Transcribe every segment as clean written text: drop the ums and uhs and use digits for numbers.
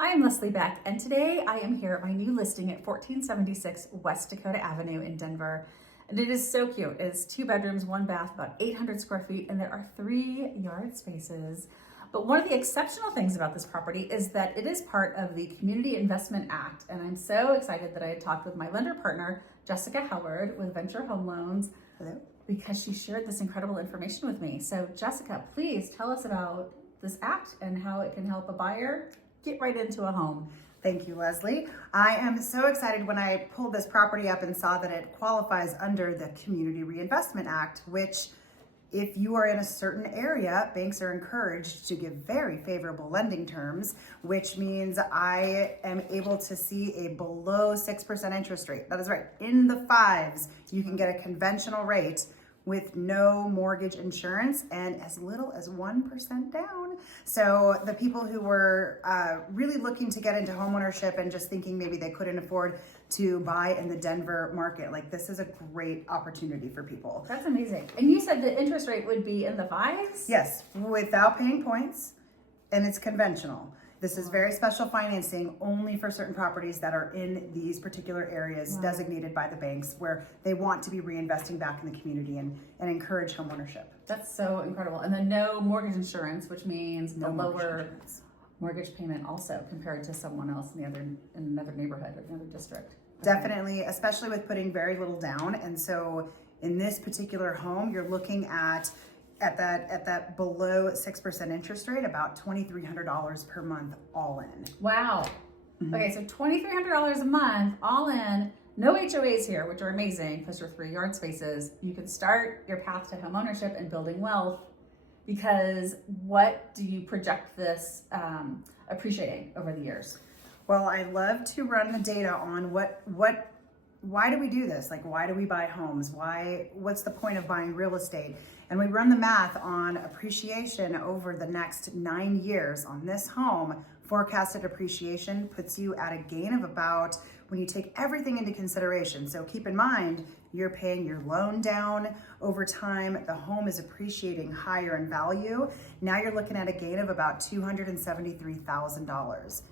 I'm Leslie Beck, and today I am here at my new listing at 1476 West Dakota Avenue in Denver. And it is so cute. It is 2 bedrooms, 1 bath, about 800 square feet, and there are 3 yard spaces. But one of the exceptional things about this property is that it is part of the Community Investment Act. And I'm so excited that I had talked with my lender partner, Jessica Howard with Venture Home Loans. Hello. Because she shared this incredible information with me. So Jessica, please tell us about this act and how it can help a buyer get right into a home. Thank you, Leslie. I am so excited when I pulled this property up and saw that it qualifies under the Community Reinvestment Act, which if you are in a certain area, banks are encouraged to give very favorable lending terms, which means I am able to see a below 6% interest rate. That is right, in the 5s, you can get a conventional rate with no mortgage insurance and as little as 1% down. So the people who were really looking to get into homeownership and just thinking maybe they couldn't afford to buy in the Denver market, like this is a great opportunity for people. That's amazing. And you said the interest rate would be in the 5s? Yes, without paying points, and it's conventional. This is very special financing only for certain properties that are in these particular areas designated by the banks where they want to be reinvesting back in the community and encourage homeownership. That's so incredible. And then no mortgage insurance, which means No a mortgage lower insurance. mortgage payment also compared to someone else in another neighborhood or another district. Definitely, especially with putting very little down. And so in this particular home, you're looking at that below 6% interest rate, about $2,300 per month all in. Wow. Mm-hmm. Okay, so $2,300 a month all in, no HOAs here, which are amazing because you're 3 yard spaces. You can start your path to home ownership and building wealth, because what do you project this appreciating over the years? Well, I love to run the data on why do we do this? Like, why do we buy homes? What's the point of buying real estate? And we run the math on appreciation over the next 9 years on this home. Forecasted appreciation puts you at a gain of about, when you take everything into consideration. So keep in mind, you're paying your loan down over time. The home is appreciating higher in value. Now you're looking at a gain of about $273,000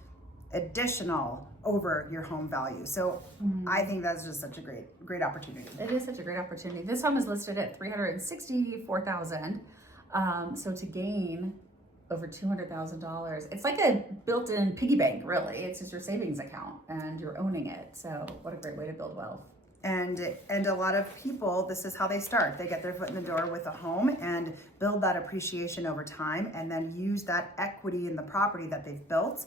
additional over your home value. So I think that's just such a great opportunity. It is such a great opportunity. This home is listed at $364,000. So to gain over $200,000, it's like a built-in piggy bank, really. It's just your savings account and you're owning it. So what a great way to build wealth. And a lot of people, this is how they start. They get their foot in the door with a home and build that appreciation over time, and then use that equity in the property that they've built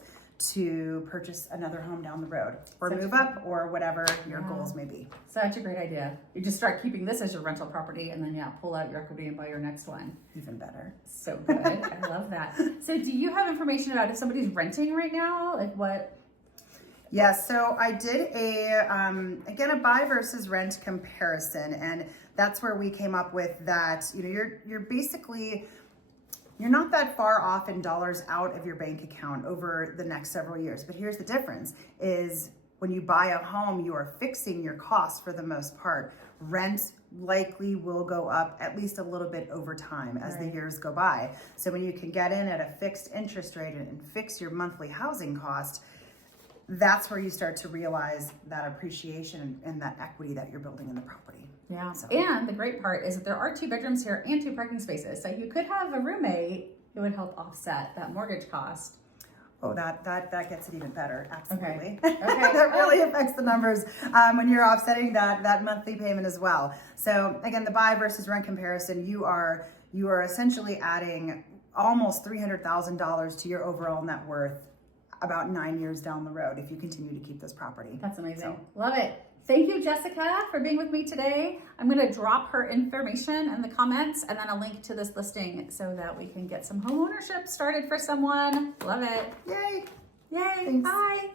to purchase another home down the road, or move up, or whatever your goals may be. Such a great idea. You just start keeping this as your rental property, and then pull out your equity and buy your next one. Even better. So good. I love that. So do you have information about if somebody's renting right now? Like what? Yes, so I did again, a buy versus rent comparison, and that's where we came up with that, you're basically, you're not that far off in dollars out of your bank account over the next several years. But here's the difference is when you buy a home, you are fixing your costs for the most part. Rent likely will go up at least a little bit over time as the years go by. So when you can get in at a fixed interest rate and fix your monthly housing cost, that's where you start to realize that appreciation and that equity that you're building in the property. Yeah. So. And the great part is that there are 2 bedrooms here and 2 parking spaces. So you could have a roommate who would help offset that mortgage cost. Oh, that gets it even better. Absolutely. Okay. That really affects the numbers when you're offsetting that monthly payment as well. So again, the buy versus rent comparison, you are essentially adding almost $300,000 to your overall net worth about 9 years down the road if you continue to keep this property. That's amazing. So. Love it. Thank you, Jessica, for being with me today. I'm going to drop her information in the comments and then a link to this listing so that we can get some home ownership started for someone. Love it. Yay. Yay. Thanks. Bye.